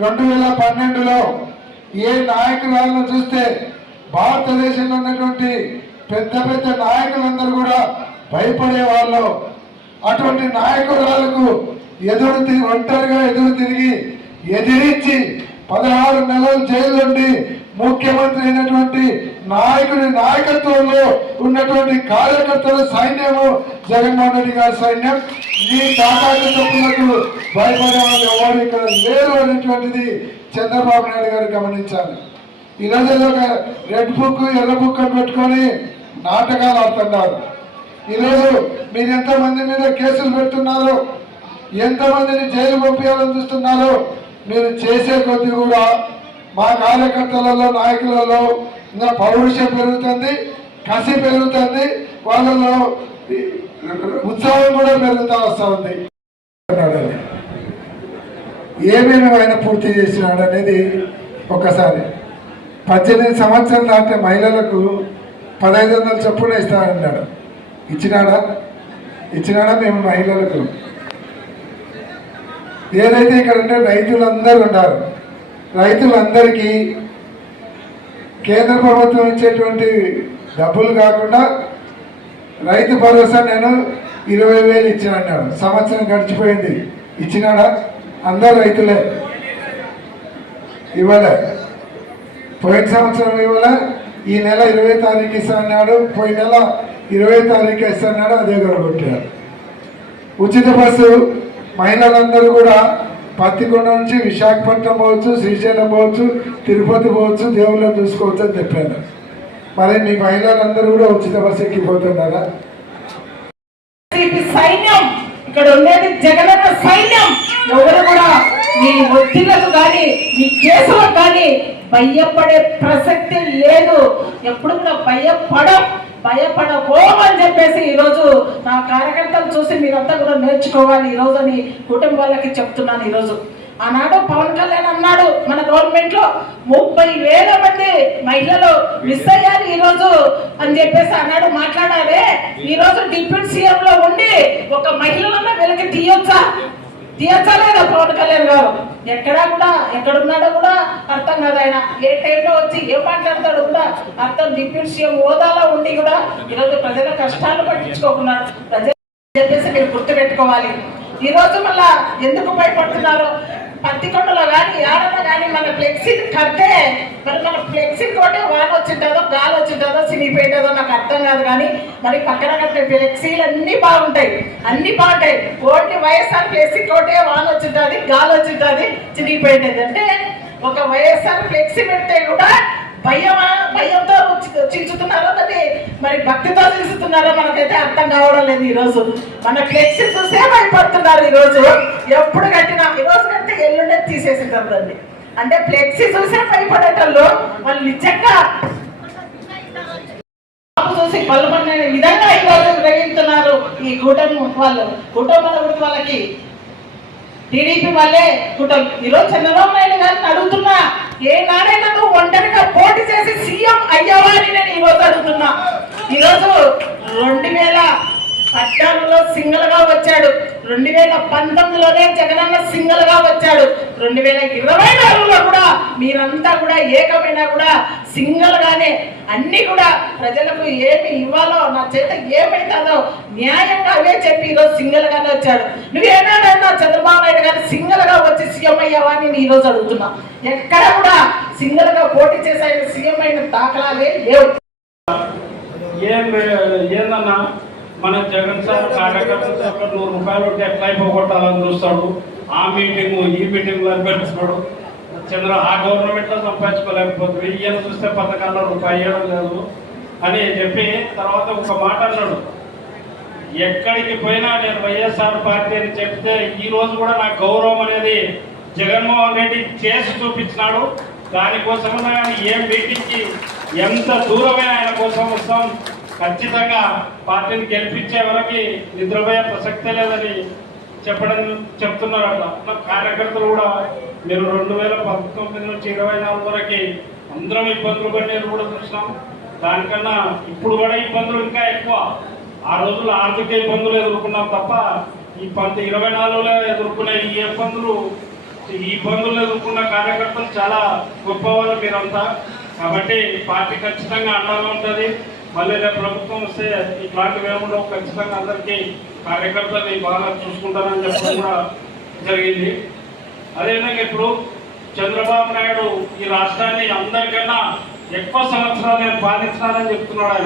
రెండు వేల పన్నెండులో ఏ నాయకురాలను చూస్తే భారతదేశంలో ఉన్నటువంటి పెద్ద పెద్ద నాయకులందరూ కూడా భయపడే వాళ్ళు అటువంటి నాయకురాలకు ఎదురు ఒంటరిగా ఎదురు తిరిగి ఎదిరించి పదహారు నెలలు జైలు ముఖ్యమంత్రి అయినటువంటి నాయకుడి నాయకత్వంలో ఉన్నటువంటి కార్యకర్తల సైన్యము జగన్మోహన్ రెడ్డి గారి సైన్యం. ఈ తాటాకు తప్పులకు భయపడే వాళ్ళు ఎవరు ఇక్కడ లేరు అనేటువంటిది చంద్రబాబు నాయుడు గారు గమనించాలి. ఈరోజు ఏదో ఒక రెడ్ బుక్ ఎర్ర బుక్ అని పెట్టుకొని నాటకాలు ఆడుతున్నారు. ఈరోజు మీరు ఎంతమంది మీద కేసులు పెడుతున్నారు? ఎంతమందిని జైలు పంపించాలని చూస్తున్నారు? మీరు చేసే కొద్ది కూడా మా కార్యకర్తలలో నాయకులలో ఇంకా పౌరుషం పెరుగుతుంది కసి పెరుగుతుంది వాళ్ళలో ఉత్సాహం కూడా పెరుగుతూ వస్తూ ఉంది. ఏమేమి ఆయన పూర్తి చేసినాడు అనేది ఒకసారి. పద్దెనిమిది సంవత్సరాలు దాటిన మహిళలకు పదహైదు వందల చొప్పున ఇస్తానన్నాడు. ఇచ్చినాడా? ఇచ్చినాడా మేము మహిళలకు? ఏదైతే ఇక్కడ ఉంటే రైతులందరూ ఉన్నారు రైతులందరికీ కేంద్ర ప్రభుత్వం ఇచ్చేటువంటి డబ్బులు కాకుండా రైతు భరోసా నేను ఇరవై వేలు ఇచ్చానన్నాడు సంవత్సరం గడిచిపోయింది. ఇచ్చినాడా? అందరు రైతులే. ఇవ్వలే. పోయిన సంవత్సరం ఇవ్వలే. ఈ నెల ఇరవై తారీఖు ఇస్తా పోయిన నెల ఇరవై తారీఖు ఇస్తా అన్నాడు. అదే గొడవ ఉచిత బస్సు మహిళలందరూ కూడా పత్తికొండ నుంచి విశాఖపట్నం పోవచ్చు శ్రీశైలం పోవచ్చు తిరుపతి పోవచ్చు దేవుళ్ళని చూసుకోవచ్చు అని చెప్పాను. మరి మీ మహిళలందరూ కూడా ఉచిత బస్సు ఎక్కిపోతున్నారా సైన్యం ఇక్కడ ఉండేది జగనన్న సైన్యం. ఎవరు కూడా మీ ఒత్తిళ్ళకు కానీ మీ కేసులకు కానీ భయపడే ప్రసక్తి లేదు. ఎప్పుడు కూడా భయపడం భయపడబోమని చెప్పేసి ఈరోజు నా కార్యకర్తలు చూసి మీరంతా కూడా నేర్చుకోవాలి. ఈరోజు అని కుటుంబాలకి చెప్తున్నాను ఈరోజు. ఆనాడు పవన్ కళ్యాణ్ అన్నాడు మన గవర్నమెంట్లో ముప్పై వేల మంది మహిళలు మిస్ అయ్యారు ఈ రోజు అని చెప్పేసి అన్నాడు మాట్లాడారే. ఈ రోజు డిప్యూటీ సీఎం లో ఉండి ఒక మహిళలన్న వెలికి తీయొచ్చా? తీర్చలేదు పవన్ కళ్యాణ్ గారు. ఎక్కడా కూడా ఎక్కడున్నాడో కూడా అర్థం కాదు ఆయన. ఏ టైంలో వచ్చి ఏం మాట్లాడతాడు కూడా అర్థం డిప్యూటీ సీఎం హోదాలో ఉండి కూడా ఈరోజు ప్రజల కష్టాలు పట్టించుకోకున్నాడు ప్రజలు చెప్పేసి మీరు గుర్తు పెట్టుకోవాలి ఈ రోజు మళ్ళా ఎందుకు భయపడుతున్నారు? పత్తికొండలో కానీ ఏడలో కానీ మన ఫ్లెక్సీ కడితే మరి మన ఫ్లెక్సీ తోటే వాన వచ్చింటుందో గాలి వచ్చింటుందో నాకు అర్థం కాదు కానీ మరి పక్కన కట్టే ఫ్లెక్సీలు అన్ని బాగుంటాయి. అన్ని బాగుంటాయి. ఓన్లీ వైఎస్ఆర్ ఫ్లెక్సీ తోటే వాన వచ్చింటుంది గాలి వచ్చింటుంది చినిగిపోయింటుంది అంటే ఒక వైఎస్ఆర్ ఫ్లెక్సీ పెడితే కూడా భయమా? భయంతో చి- చించుతున్నారో మరి? భక్తితో చించుతున్నారో? మనకైతే అర్థం కావడం లేదు ఈరోజు. మన ఫ్లెక్సీ చూసే భయపడుతున్నారు ఈరోజు. ఎప్పుడు కట్టినా ఈరోజు కంటే ఎల్లుండే తీసేసింటారు దాన్ని అంటే ఫ్లెక్సీ చూసే భయపడేటోళ్ళు వాళ్ళు నిజంగా బాబు విధంగా ఈ రోజు గ్రహిస్తున్నారు ఈ కూటమి వాళ్ళు. కుటుంబాల గురించి వాళ్ళకి టీడీపీ వాళ్ళే కుటుంబం ఈరోజు చంద్రబాబు నాయుడు గారిని అడుగుతున్నా ఏ నాడైనా నువ్వు ఒంటరిగా పోటీ చేసి సీఎం అయ్యావా నేను ఈరోజు అడుగుతున్నా. ఈరోజు రెండు వేల పద్నాలుగులో సింగల్గా వచ్చాడు. రెండు వేల పంతొమ్మిదిలోనే జగనన్న సింగిల్గా వచ్చాడు. రెండు వేల ఇరవై నాలుగులో కూడా మీరంతా కూడా ఏకమైనా కూడా సింగిల్ గానే అన్ని కూడా ప్రజలకు ఏమి ఇవ్వాలో నా చేత ఏమైతుందో న్యాయంగా అవే చెప్పి ఈరోజు సింగల్ గానే వచ్చాడు. నువ్వు ఏనాడన్నా చంద్రబాబు నాయుడు గారు సింగిల్గా వచ్చి సీఎం అయ్యావా నేను ఈరోజు అడుగుతున్నా. ఎక్కడ కూడా సింగల్గా పోటీ చేసే సీఎం అయిన దాఖలాలే లేవు. ఏం ఏందన్నా? మన జగన్ సార్ కార్యకర్తలు నూరు రూపాయలు ఉంటే ఎట్లా పోగొట్టాలని చూస్తాడు? ఆ మీటింగ్ ఈ మీటింగ్ అని పెట్టుకున్నాడు చంద్ర ఆ గవర్నమెంట్లో సంపాదించుకోలేకపోతుంది ఈయన చూస్తే పథకాల్లో రూపాయి ఇవ్వడం లేదు. అని చెప్పి తర్వాత ఒక మాట అన్నాడు. ఎక్కడికి పోయినా నేను వైఎస్ఆర్ పార్టీ అని చెప్తే ఈ రోజు కూడా నాకు గౌరవం అనేది జగన్మోహన్ రెడ్డి చేసి చూపించినాడు. దానికోసమైనా కానీ ఏ మీటింగ్కి ఎంత దూరమైన ఆయన కోసం వస్తాం. ఖచ్చితంగా పార్టీని గెలిపించే వరకు నిద్రపోయే ప్రసక్తే లేదని చెప్పడం చెప్తున్నారు అట్లా నా కార్యకర్తలు కూడా మీరు రెండు వేల పంతొమ్మిది నుంచి ఇరవై నాలుగు వరకు అందరం ఇబ్బందులు పడినారు కూడా చూసినాం. దానికన్నా ఇప్పుడు కూడా ఇబ్బందులు ఇంకా ఎక్కువ. ఆ రోజుల్లో ఆర్థిక ఇబ్బందులు ఎదుర్కొన్నాం తప్ప ఈ పంత ఇరవై నాలుగులో ఎదుర్కొనే ఈ ఇబ్బందులు ఈ ఇబ్బందులు ఎదుర్కొన్న కార్యకర్తలు చాలా గొప్పవాళ్ళు మీరంతా. కాబట్టి పార్టీ ఖచ్చితంగా అండగా ఉంటుంది. మళ్ళీ రేపు ప్రభుత్వం వస్తే ఇట్లాంటివి ఏముండవు ఖచ్చితంగా అందరికీ కార్యకర్తలు బాగా చూసుకుంటారని చెప్పడం కూడా జరిగింది. అదేవిధంగా ఇప్పుడు చంద్రబాబు నాయుడు ఈ రాష్ట్రాన్ని అందరికన్నా ఎక్కువ సంవత్సరాలు నేను పాలిస్తానని చెప్తున్నాడు ఆయన.